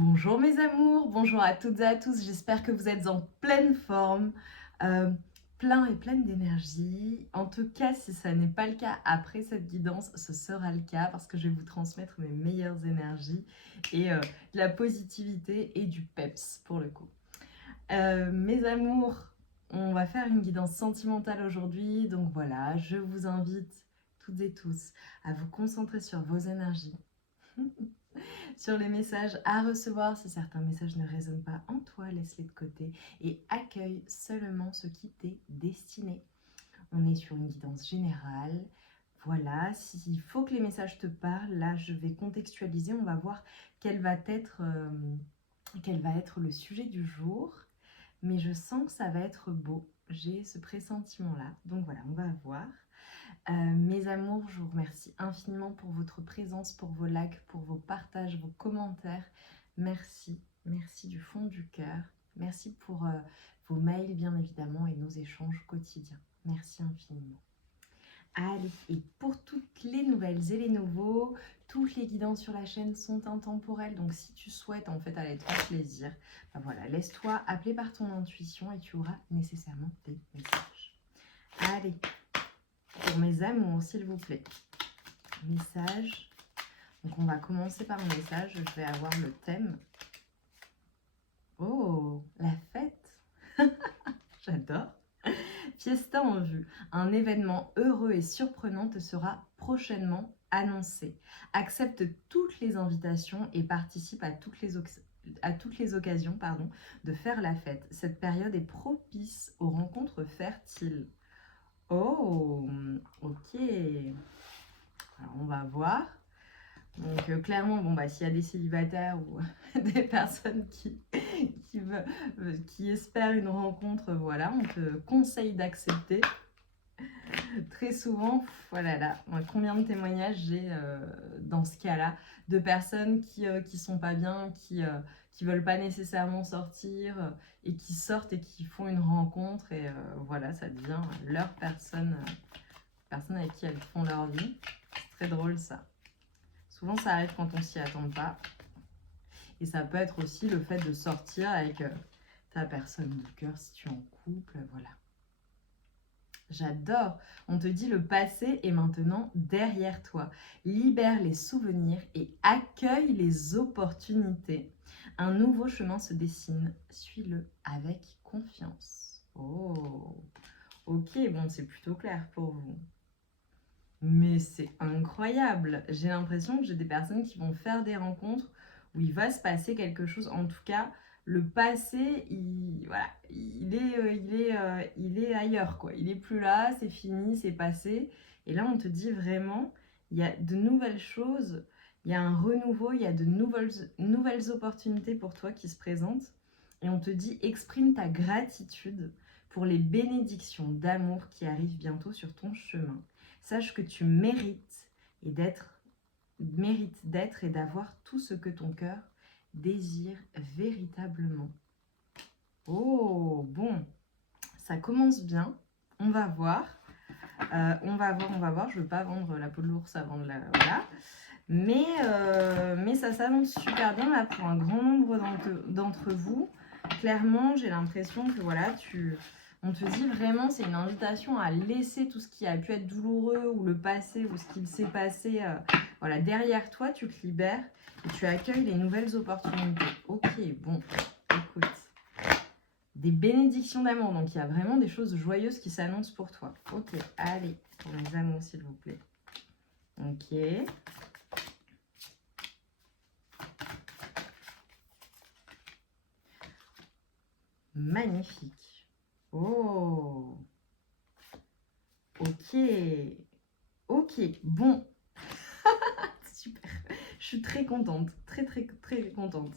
Bonjour mes amours, bonjour à toutes et à tous, j'espère que vous êtes en pleine forme, euh, plein et pleine d'énergie. En tout cas, si ça n'est pas le cas après cette guidance, ce sera le cas parce que je vais vous transmettre mes meilleures énergies et de la positivité et du peps pour le coup. Mes amours, on va faire une guidance sentimentale aujourd'hui, donc voilà, je vous invite toutes et tous à vous concentrer sur vos énergies. Sur les messages à recevoir. Si certains messages ne résonnent pas en toi, laisse-les de côté et accueille seulement ce qui t'est destiné. On est sur une guidance générale. Voilà, s'il faut que les messages te parlent, là je vais contextualiser, on va voir quel va être le sujet du jour. Mais je sens que ça va être beau, j'ai ce pressentiment-là. Donc voilà, on va voir. Mes amours, je vous remercie infiniment pour votre présence, pour vos likes, pour vos partages, vos commentaires. Merci, merci du fond du cœur. Merci pour vos mails, bien évidemment, et nos échanges quotidiens. Merci infiniment. Allez, et pour toutes les nouvelles et les nouveaux, toutes les guidances sur la chaîne sont intemporelles. Donc si tu souhaites en fait aller te faire plaisir, ben voilà, laisse-toi appeler par ton intuition et tu auras nécessairement des messages. Allez, pour mes amours, s'il vous plaît. Message. Donc on va commencer par un message. Je vais avoir le thème. Oh, la fête. J'adore. Fiesta en vue. Un événement heureux et surprenant te sera prochainement annoncé. Accepte toutes les invitations et participe à toutes les occasions de faire la fête. Cette période est propice aux rencontres fertiles. Oh, ok. Alors, on va voir. Donc, clairement, bon, bah, s'il y a des célibataires ou des personnes qui espèrent une rencontre, voilà, on te conseille d'accepter. Très souvent, voilà, là, combien de témoignages j'ai dans ce cas-là de personnes qui sont pas bien, qui veulent pas nécessairement sortir et qui sortent et qui font une rencontre et voilà, ça devient leur personne avec qui elles font leur vie. C'est très drôle ça. Souvent, ça arrive quand on s'y attend pas. Et ça peut être aussi le fait de sortir avec ta personne de cœur si tu es en couple, voilà. J'adore. On te dit le passé est maintenant derrière toi. Libère les souvenirs et accueille les opportunités. Un nouveau chemin se dessine. Suis-le avec confiance. Oh, ok, bon, c'est plutôt clair pour vous. Mais c'est incroyable. J'ai l'impression que j'ai des personnes qui vont faire des rencontres où il va se passer quelque chose. En tout cas, le passé, il est ailleurs, quoi. Il est plus là, c'est fini, c'est passé. Et là, on te dit vraiment, il y a de nouvelles choses, il y a un renouveau, il y a de nouvelles opportunités pour toi qui se présentent. Et on te dit, exprime ta gratitude pour les bénédictions d'amour qui arrivent bientôt sur ton chemin. Sache que tu mérites d'être et d'avoir tout ce que ton cœur désire véritablement. Oh, bon, ça commence bien. On va voir. On va voir. Je ne veux pas vendre la peau de l'ours avant de la... Voilà. Mais ça s'annonce super bien là pour un grand nombre d'entre vous. Clairement, j'ai l'impression que voilà, on te dit vraiment, c'est une invitation à laisser tout ce qui a pu être douloureux ou le passé ou ce qu'il s'est passé voilà, derrière toi, tu te libères et tu accueilles les nouvelles opportunités. Ok, bon, écoute. Des bénédictions d'amour, donc il y a vraiment des choses joyeuses qui s'annoncent pour toi. Ok, allez, pour mes amours, s'il vous plaît. Ok. Magnifique. Oh. Ok. Ok, bon. Super. Je suis très contente. Très, très, très contente.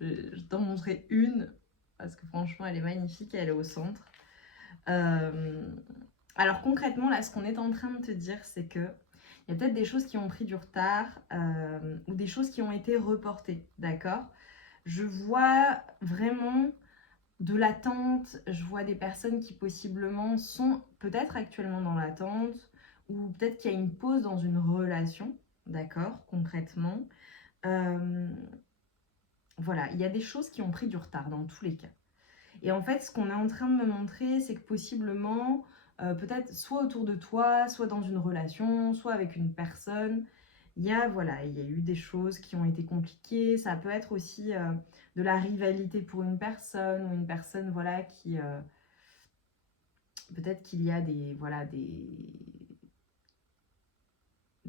Je t'en montrerai une parce que franchement, elle est magnifique et elle est au centre. Alors concrètement, là, ce qu'on est en train de te dire, c'est que il y a peut-être des choses qui ont pris du retard ou des choses qui ont été reportées, d'accord? Je vois vraiment de l'attente, je vois des personnes qui possiblement sont peut-être actuellement dans l'attente ou peut-être qu'il y a une pause dans une relation, d'accord, concrètement. Voilà, voilà, il y a des choses qui ont pris du retard dans tous les cas. Et en fait, ce qu'on est en train de me montrer, c'est que possiblement, peut-être soit autour de toi, soit dans une relation, soit avec une personne, voilà, il y a eu des choses qui ont été compliquées. Ça peut être aussi de la rivalité pour une personne, ou une personne, voilà, qui... peut-être qu'il y a voilà, de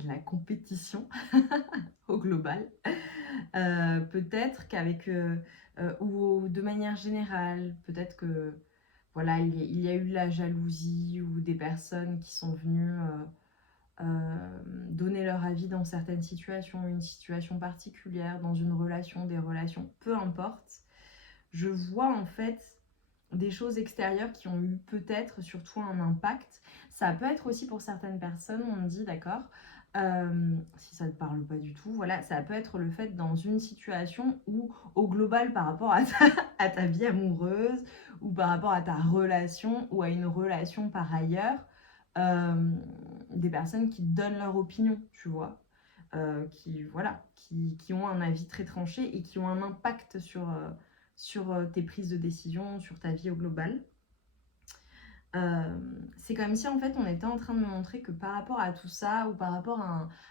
la compétition au global. Peut-être qu'avec... ou de manière générale, peut-être que voilà, il y a eu de la jalousie ou des personnes qui sont venues donner leur avis dans certaines situations, une situation particulière, dans une relation, des relations, peu importe. Je vois en fait des choses extérieures qui ont eu peut-être sur toi un impact. Ça peut être aussi pour certaines personnes, on me dit d'accord, si ça ne te parle pas du tout, voilà, ça peut être le fait dans une situation où au global par rapport à ta vie amoureuse ou par rapport à ta relation ou à une relation par ailleurs, euh, des personnes qui donnent leur opinion, tu vois, voilà, qui ont un avis très tranché et qui ont un impact sur tes prises de décision, sur ta vie au global. C'est comme si en fait on était en train de me montrer que par rapport à tout ça ou par rapport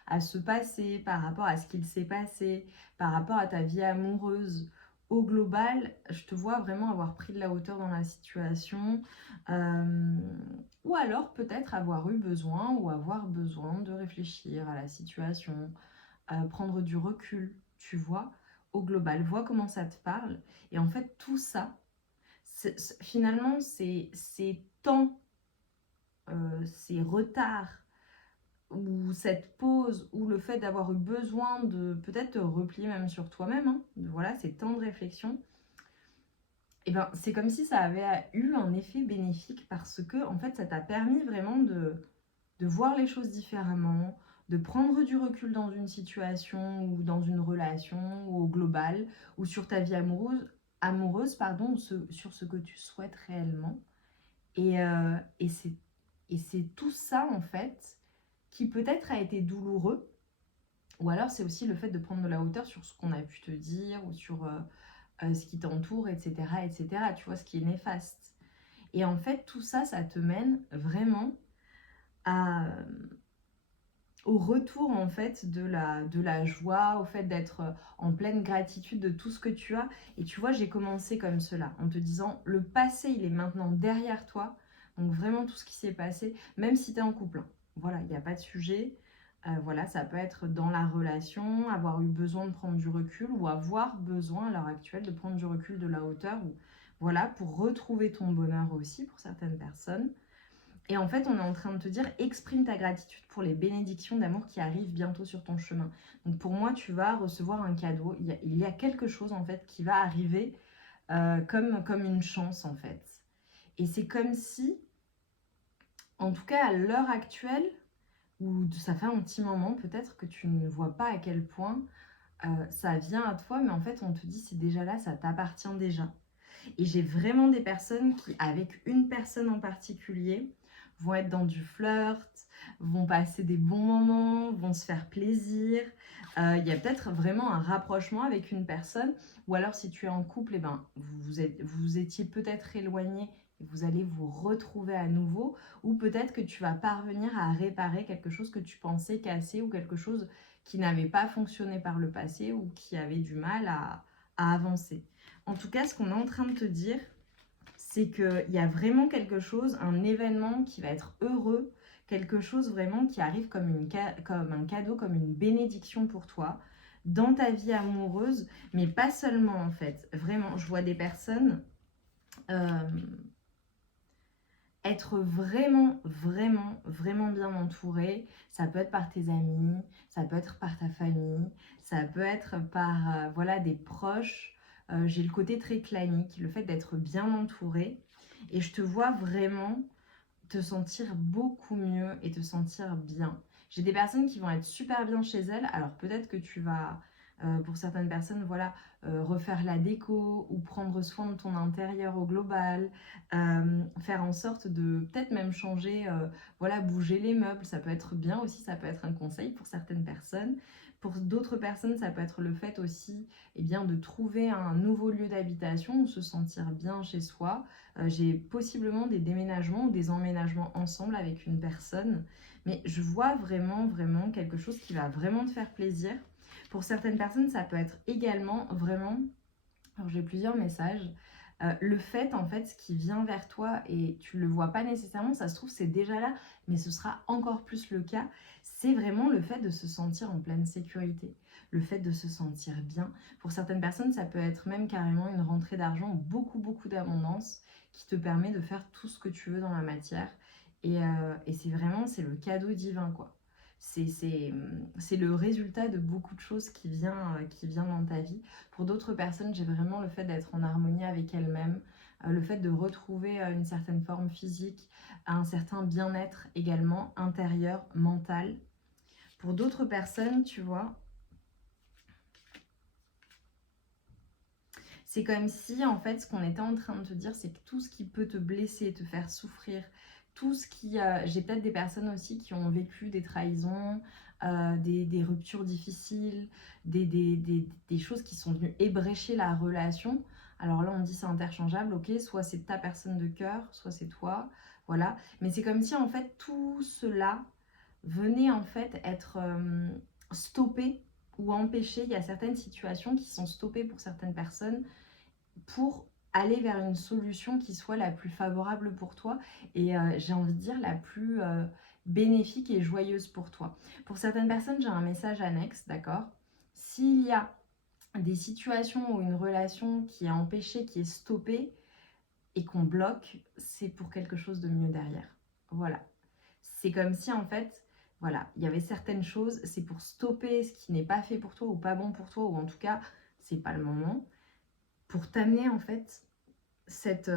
à ce passé, par rapport à ce qu'il s'est passé, par rapport à ta vie amoureuse, au global, je te vois vraiment avoir pris de la hauteur dans la situation, ou alors peut-être avoir eu besoin ou avoir besoin de réfléchir à la situation, prendre du recul, tu vois, au global, vois comment ça te parle. Et en fait tout ça, finalement c'est tant ces retards ou cette pause ou le fait d'avoir eu besoin de peut-être te replier même sur toi-même, hein, voilà, ces temps de réflexion, et ben c'est comme si ça avait eu un effet bénéfique parce que en fait ça t'a permis vraiment de voir les choses différemment, de prendre du recul dans une situation ou dans une relation ou au global ou sur ta vie amoureuse pardon, sur ce que tu souhaites réellement. Et c'est tout ça en fait qui peut-être a été douloureux, ou alors c'est aussi le fait de prendre de la hauteur sur ce qu'on a pu te dire ou sur ce qui t'entoure, etc., etc., tu vois, ce qui est néfaste. Et en fait, tout ça, ça te mène vraiment à, au retour en fait de la joie, au fait d'être en pleine gratitude de tout ce que tu as. Et tu vois, j'ai commencé comme cela, en te disant, le passé, il est maintenant derrière toi. Donc vraiment tout ce qui s'est passé, même si tu es en couple, hein. Voilà, il n'y a pas de sujet. Voilà, ça peut être dans la relation, avoir eu besoin de prendre du recul ou avoir besoin à l'heure actuelle de prendre du recul, de la hauteur, ou voilà, pour retrouver ton bonheur aussi pour certaines personnes. Et en fait, on est en train de te dire, exprime ta gratitude pour les bénédictions d'amour qui arrivent bientôt sur ton chemin. Donc pour moi, tu vas recevoir un cadeau. Il y a quelque chose en fait qui va arriver comme une chance en fait. Et c'est comme si, en tout cas à l'heure actuelle, ou ça fait un petit moment peut-être que tu ne vois pas à quel point ça vient à toi, mais en fait on te dit c'est déjà là, ça t'appartient déjà. Et j'ai vraiment des personnes qui, avec une personne en particulier, vont être dans du flirt, vont passer des bons moments, vont se faire plaisir. Il y a peut-être vraiment un rapprochement avec une personne. Ou alors si tu es en couple, eh ben, vous étiez peut-être éloigné et vous allez vous retrouver à nouveau. Ou peut-être que tu vas parvenir à réparer quelque chose que tu pensais cassé ou quelque chose qui n'avait pas fonctionné par le passé ou qui avait du mal à avancer. En tout cas, ce qu'on est en train de te dire, c'est qu'il y a vraiment quelque chose, un événement qui va être heureux, quelque chose vraiment qui arrive comme un cadeau, comme une bénédiction pour toi dans ta vie amoureuse, mais pas seulement en fait. Vraiment, je vois des personnes euh, être vraiment, vraiment, vraiment bien entourées. Ça peut être par tes amis, ça peut être par ta famille, ça peut être par voilà, des proches. J'ai le côté très clanique, le fait d'être bien entouré. Et je te vois vraiment te sentir beaucoup mieux et te sentir bien. J'ai des personnes qui vont être super bien chez elles. Alors peut-être que tu vas, pour certaines personnes, voilà, refaire la déco ou prendre soin de ton intérieur au global, faire en sorte de peut-être même changer, voilà, bouger les meubles. Ça peut être bien aussi, ça peut être un conseil pour certaines personnes. Pour d'autres personnes, ça peut être le fait aussi de trouver un nouveau lieu d'habitation ou se sentir bien chez soi. J'ai possiblement des déménagements ou des emménagements ensemble avec une personne. Mais je vois vraiment quelque chose qui va vraiment te faire plaisir. Pour certaines personnes, ça peut être également vraiment... Alors j'ai plusieurs messages. Le fait, en fait, ce qui vient vers toi et tu ne le vois pas nécessairement, ça se trouve, c'est déjà là, mais ce sera encore plus le cas. C'est vraiment le fait de se sentir en pleine sécurité, le fait de se sentir bien. Pour certaines personnes, ça peut être même carrément une rentrée d'argent, beaucoup d'abondance qui te permet de faire tout ce que tu veux dans la matière. Et c'est vraiment, c'est le cadeau divin, quoi. C'est le résultat de beaucoup de choses qui vient dans ta vie. Pour d'autres personnes, j'ai vraiment le fait d'être en harmonie avec elles-mêmes, le fait de retrouver une certaine forme physique, un certain bien-être également intérieur, mental. Pour d'autres personnes, tu vois, c'est comme si, en fait, ce qu'on était en train de te dire, c'est que tout ce qui peut te blesser, te faire souffrir, tout ce qui... j'ai peut-être des personnes aussi qui ont vécu des trahisons, des ruptures difficiles, des choses qui sont venues ébrécher la relation. Alors là, on dit c'est interchangeable, ok, soit c'est ta personne de cœur, soit c'est toi, voilà. Mais c'est comme si, en fait, tout cela venait, en fait, être stoppé ou empêché. Il y a certaines situations qui sont stoppées pour certaines personnes pour aller vers une solution qui soit la plus favorable pour toi et j'ai envie de dire la plus bénéfique et joyeuse pour toi. Pour certaines personnes, j'ai un message annexe, d'accord? S'il y a des situations ou une relation qui est empêchée, qui est stoppée et qu'on bloque, c'est pour quelque chose de mieux derrière. Voilà. C'est comme si, en fait, voilà, il y avait certaines choses, c'est pour stopper ce qui n'est pas fait pour toi ou pas bon pour toi, ou en tout cas, c'est pas le moment, pour t'amener, en fait, cette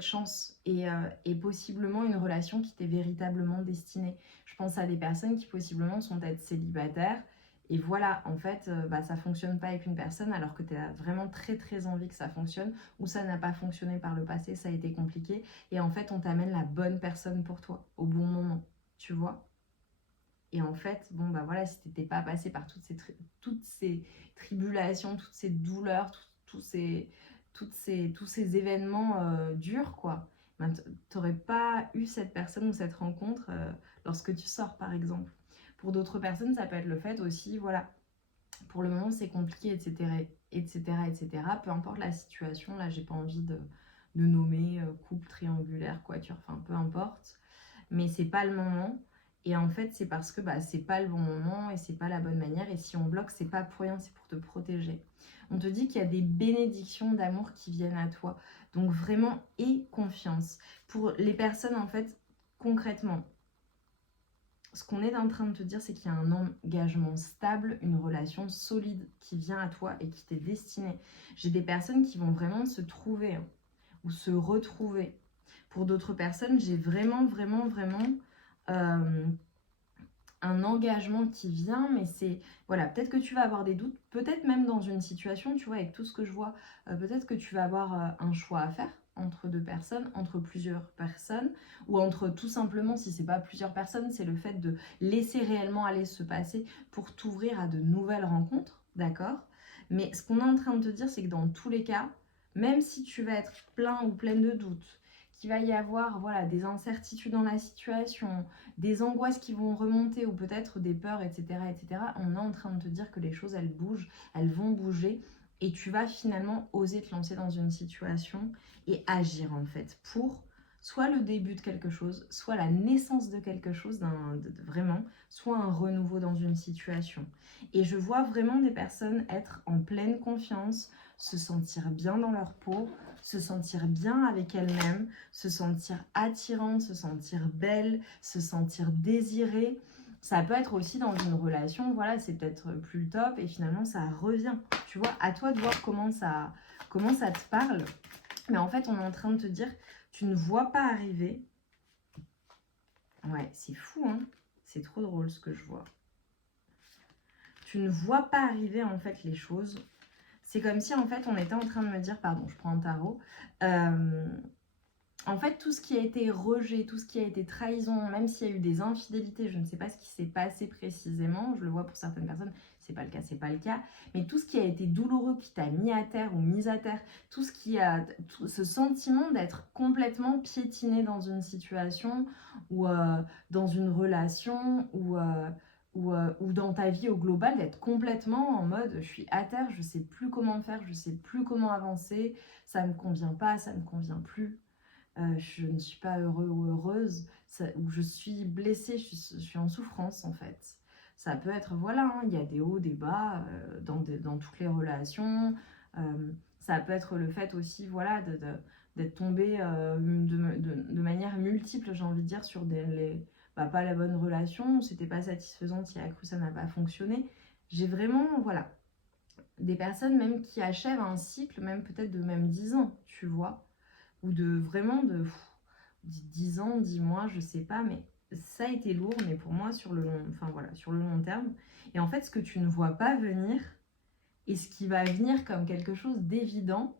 chance et possiblement une relation qui t'est véritablement destinée. Je pense à des personnes qui possiblement sont peut-être célibataires et voilà, en fait, ça fonctionne pas avec une personne alors que tu as vraiment très envie que ça fonctionne ou ça n'a pas fonctionné par le passé, ça a été compliqué et en fait, on t'amène la bonne personne pour toi au bon moment, tu vois. Et en fait, bon bah voilà, si t'étais pas passé par toutes ces tribulations, toutes ces douleurs, tous ces événements durs, quoi, ben, t'aurais pas eu cette personne ou cette rencontre lorsque tu sors, par exemple. Pour d'autres personnes, ça peut être le fait aussi, voilà, pour le moment c'est compliqué, etc. Peu importe la situation, là j'ai pas envie de nommer couple triangulaire, quatuor, enfin peu importe, mais c'est pas le moment. Et en fait, c'est parce que c'est pas le bon moment et c'est pas la bonne manière. Et si on bloque, c'est pas pour rien, c'est pour te protéger. On te dit qu'il y a des bénédictions d'amour qui viennent à toi. Donc vraiment, aie confiance. Pour les personnes, en fait, concrètement, ce qu'on est en train de te dire, c'est qu'il y a un engagement stable, une relation solide qui vient à toi et qui t'est destinée. J'ai des personnes qui vont vraiment se trouver ou se retrouver. Pour d'autres personnes, j'ai vraiment un engagement qui vient, mais c'est, voilà, peut-être que tu vas avoir des doutes, peut-être même dans une situation, tu vois, avec tout ce que je vois, peut-être que tu vas avoir un choix à faire entre deux personnes, entre plusieurs personnes, ou entre tout simplement, si c'est pas plusieurs personnes, c'est le fait de laisser réellement aller se passer pour t'ouvrir à de nouvelles rencontres, d'accord? Mais ce qu'on est en train de te dire, c'est que dans tous les cas, même si tu vas être plein ou pleine de doutes, qu'il va y avoir voilà, des incertitudes dans la situation, des angoisses qui vont remonter ou peut-être des peurs, etc., on est en train de te dire que les choses, elles bougent, elles vont bouger et tu vas finalement oser te lancer dans une situation et agir en fait pour soit le début de quelque chose, soit la naissance de quelque chose, vraiment, soit un renouveau dans une situation. Et je vois vraiment des personnes être en pleine confiance, se sentir bien dans leur peau, se sentir bien avec elles-mêmes, se sentir attirante, se sentir belle, se sentir désirée. Ça peut être aussi dans une relation, voilà, c'est peut-être plus le top et finalement ça revient. Tu vois, à toi de voir comment ça te parle. Mais en fait, on est en train de te dire, tu ne vois pas arriver. Ouais, c'est fou, hein. C'est trop drôle ce que je vois. Tu ne vois pas arriver en fait les choses. C'est comme si en fait on était en train de me dire, pardon, je prends un tarot. En fait, tout ce qui a été rejet, tout ce qui a été trahison, même s'il y a eu des infidélités, je ne sais pas ce qui s'est passé précisément, je le vois pour certaines personnes, c'est pas le cas, c'est pas le cas, mais tout ce qui a été douloureux, qui t'a mis à terre ou mise à terre, tout ce qui a, tout ce sentiment d'être complètement piétiné dans une situation ou dans une relation ou dans ta vie au global, d'être complètement en mode je suis à terre, je sais plus comment faire, je sais plus comment avancer, ça me convient pas, ça me convient plus. Je ne suis pas heureux ou heureuse, ou je suis blessée, je suis en souffrance en fait. Ça peut être, voilà, hein, il y a des hauts, des bas dans toutes les relations. Ça peut être le fait aussi, voilà, d'être tombé de manière multiple, j'ai envie de dire, sur pas la bonne relation, c'était pas satisfaisant, tu y as cru, ça n'a pas fonctionné. J'ai vraiment, voilà, des personnes même qui achèvent un cycle, même peut-être de même 10 ans, tu vois, ou de vraiment de 10 ans, 10 mois, je sais pas, mais ça a été lourd, mais pour moi sur le long, enfin voilà, sur le long terme. Et en fait, ce que tu ne vois pas venir et ce qui va venir comme quelque chose d'évident,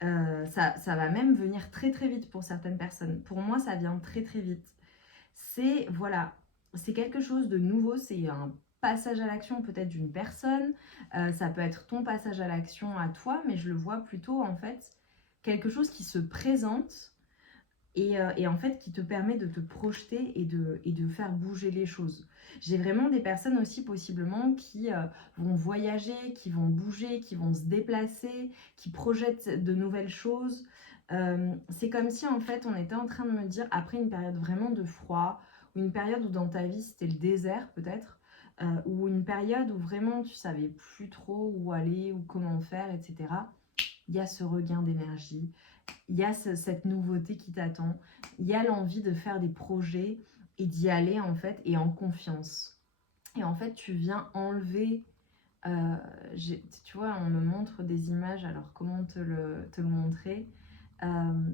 ça va même venir très très vite pour certaines personnes. Pour moi, ça vient très très vite. C'est voilà, c'est quelque chose de nouveau, c'est un passage à l'action peut-être d'une personne, ça peut être ton passage à l'action à toi, mais je le vois plutôt en fait quelque chose qui se présente et en fait qui te permet de te projeter et de faire bouger les choses. J'ai vraiment des personnes aussi possiblement qui vont voyager, qui vont bouger, qui vont se déplacer, qui projettent de nouvelles choses. C'est comme si en fait on était en train de me dire, après une période vraiment de froid, ou une période où dans ta vie c'était le désert peut-être, ou une période où vraiment tu savais plus trop où aller ou comment faire, etc. Il y a ce regain d'énergie, il y a cette nouveauté qui t'attend, il y a l'envie de faire des projets et d'y aller en fait et en confiance. Et en fait, tu viens enlever, euh, tu vois, on me montre des images, alors comment te le montrer. Euh,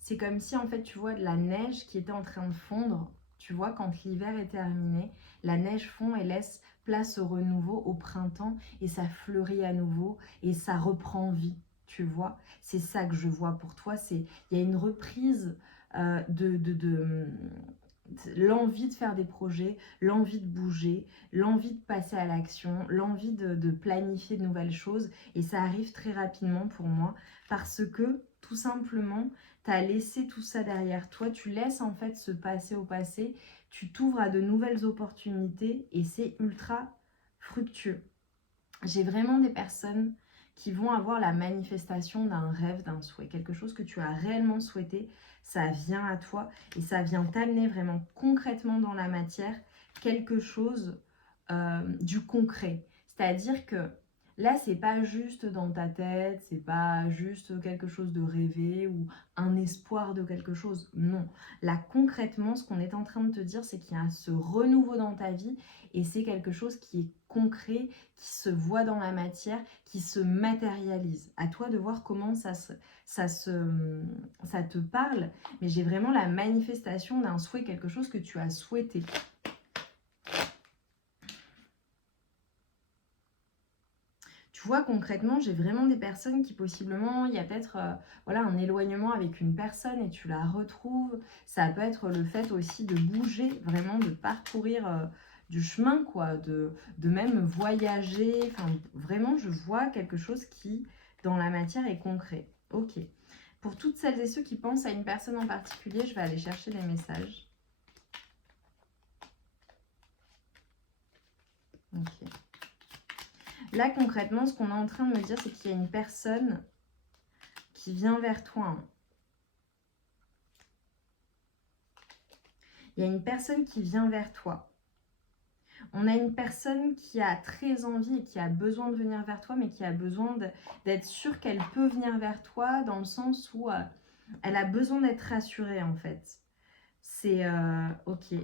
c'est comme si en fait, tu vois, de la neige qui était en train de fondre, tu vois, quand l'hiver est terminé, la neige fond et laisse place au renouveau, au printemps, et ça fleurit à nouveau, et ça reprend vie, tu vois. C'est ça que je vois pour toi, il y a une reprise de l'envie de faire des projets, l'envie de bouger, l'envie de passer à l'action, l'envie de planifier de nouvelles choses, et ça arrive très rapidement pour moi, parce que, tout simplement, tu as laissé tout ça derrière toi, tu laisses en fait se passer au passé, tu t'ouvres à de nouvelles opportunités et c'est ultra fructueux. J'ai vraiment des personnes qui vont avoir la manifestation d'un rêve, d'un souhait, quelque chose que tu as réellement souhaité, ça vient à toi et ça vient t'amener vraiment concrètement dans la matière quelque chose du concret. C'est-à-dire que là, c'est pas juste dans ta tête, c'est pas juste quelque chose de rêvé ou un espoir de quelque chose. Non. Là, concrètement, ce qu'on est en train de te dire, c'est qu'il y a ce renouveau dans ta vie et c'est quelque chose qui est concret, qui se voit dans la matière, qui se matérialise. À toi de voir comment ça te parle, mais j'ai vraiment la manifestation d'un souhait, quelque chose que tu as souhaité. Tu vois, concrètement, j'ai vraiment des personnes qui possiblement, il y a peut-être voilà, un éloignement avec une personne et tu la retrouves. Ça peut être le fait aussi de bouger, vraiment de parcourir du chemin, quoi, de même voyager. Enfin, vraiment, je vois quelque chose qui, dans la matière, est concret. Ok. Pour toutes celles et ceux qui pensent à une personne en particulier, je vais aller chercher des messages. Ok. Là, concrètement, ce qu'on est en train de me dire, c'est qu'il y a une personne qui vient vers toi. Hein. Il y a une personne qui vient vers toi. On a une personne qui a très envie et qui a besoin de venir vers toi, mais qui a besoin d'être sûre qu'elle peut venir vers toi dans le sens où elle a besoin d'être rassurée, en fait. C'est ok.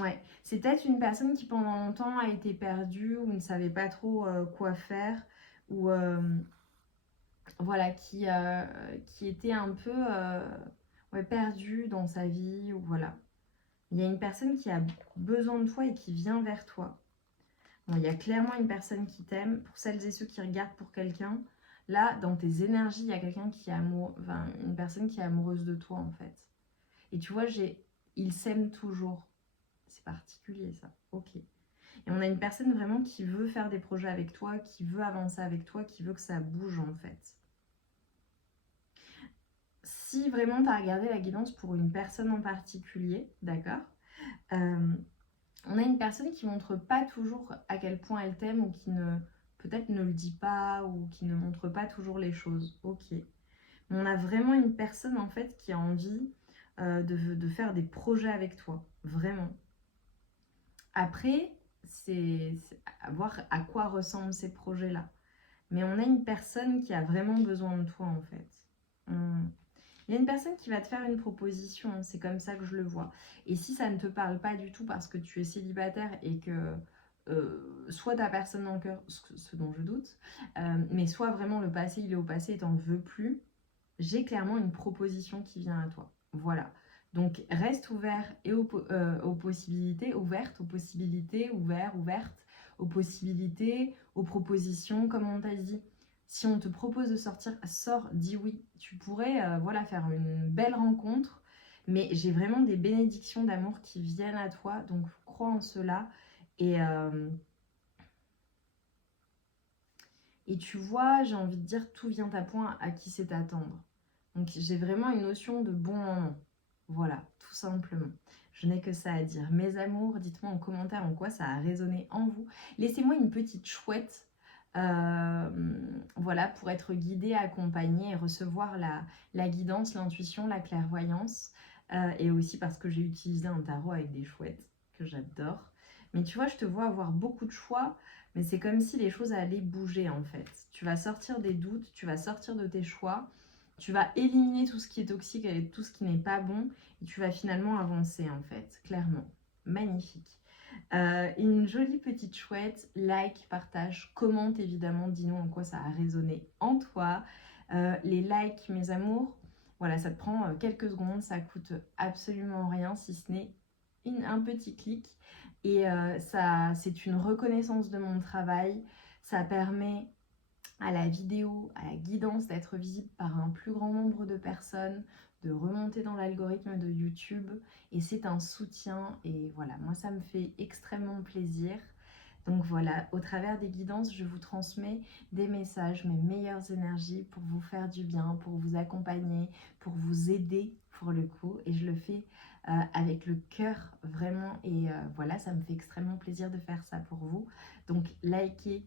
Ouais, c'est peut-être une personne qui pendant longtemps a été perdue ou ne savait pas trop quoi faire ou voilà, qui était un peu ouais, perdue dans sa vie ou voilà. Il y a une personne qui a besoin de toi et qui vient vers toi. Bon, il y a clairement une personne qui t'aime. Pour celles et ceux qui regardent pour quelqu'un, Là, dans tes énergies, il y a quelqu'un qui est amoureux, enfin, une personne qui est amoureuse de toi en fait. Et tu vois, ils s'aiment toujours. C'est particulier ça. Ok. Et on a une personne vraiment qui veut faire des projets avec toi, qui veut avancer avec toi, qui veut que ça bouge en fait. Si vraiment tu as regardé la guidance pour une personne en particulier, d'accord, on a une personne qui montre pas toujours à quel point elle t'aime ou qui peut-être ne le dit pas ou qui ne montre pas toujours les choses. Ok. Mais on a vraiment une personne en fait qui a envie de faire des projets avec toi. Vraiment. Après, c'est à voir à quoi ressemblent ces projets-là. Mais on a une personne qui a vraiment besoin de toi en fait. Il y a une personne qui va te faire une proposition, hein, c'est comme ça que je le vois. Et si ça ne te parle pas du tout parce que tu es célibataire et que soit ta personne dans le cœur, ce dont je doute, mais soit vraiment le passé, il est au passé et t'en veux plus, j'ai clairement une proposition qui vient à toi. Voilà. Donc reste ouvert et aux possibilités, ouverte aux possibilités, ouverte aux possibilités, aux propositions, comme on t'a dit. Si on te propose de sortir, sors, dis oui. Tu pourrais voilà, faire une belle rencontre, mais j'ai vraiment des bénédictions d'amour qui viennent à toi, donc crois en cela. Et tu vois, j'ai envie de dire, tout vient à point à qui sait attendre. Donc j'ai vraiment une notion de bon moment. Voilà, tout simplement. Je n'ai que ça à dire. Mes amours, dites-moi en commentaire en quoi ça a résonné en vous. Laissez-moi une petite chouette, voilà, pour être guidée, accompagnée et recevoir la guidance, l'intuition, la clairvoyance. Et aussi parce que j'ai utilisé un tarot avec des chouettes que j'adore. Mais tu vois, je te vois avoir beaucoup de choix, mais c'est comme si les choses allaient bouger en fait. Tu vas sortir des doutes, tu vas sortir de tes choix, tu vas éliminer tout ce qui est toxique et tout ce qui n'est pas bon, et tu vas finalement avancer en fait, clairement. Magnifique. Une jolie petite chouette, like, partage, commente évidemment, dis-nous en quoi ça a résonné en toi. Les likes, mes amours, voilà, ça te prend quelques secondes, ça coûte absolument rien si ce n'est un petit clic. Et c'est une reconnaissance de mon travail, ça permet à la vidéo, à la guidance d'être visible par un plus grand nombre de personnes, de remonter dans l'algorithme de YouTube et c'est un soutien et voilà, moi ça me fait extrêmement plaisir. Donc voilà, au travers des guidances, je vous transmets des messages, mes meilleures énergies pour vous faire du bien, pour vous accompagner, pour vous aider pour le coup. Et je le fais avec le cœur vraiment. Et voilà, ça me fait extrêmement plaisir de faire ça pour vous. Donc likez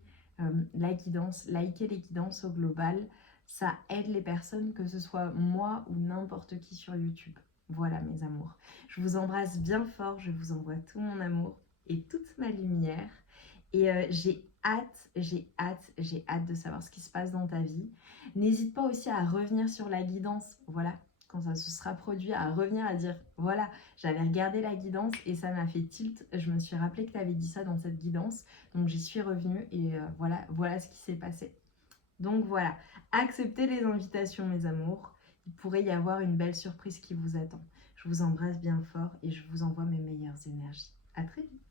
la guidance, likez les guidances au global. Ça aide les personnes, que ce soit moi ou n'importe qui sur YouTube. Voilà mes amours. Je vous embrasse bien fort, je vous envoie tout mon amour et toute ma lumière. Et j'ai hâte de savoir ce qui se passe dans ta vie. N'hésite pas aussi à revenir sur la guidance, voilà, quand ça se sera produit, à revenir à dire, voilà, j'avais regardé la guidance et ça m'a fait tilt. Je me suis rappelé que tu avais dit ça dans cette guidance, donc j'y suis revenue et voilà ce qui s'est passé. Donc voilà, acceptez les invitations, mes amours. Il pourrait y avoir une belle surprise qui vous attend. Je vous embrasse bien fort et je vous envoie mes meilleures énergies. À très vite.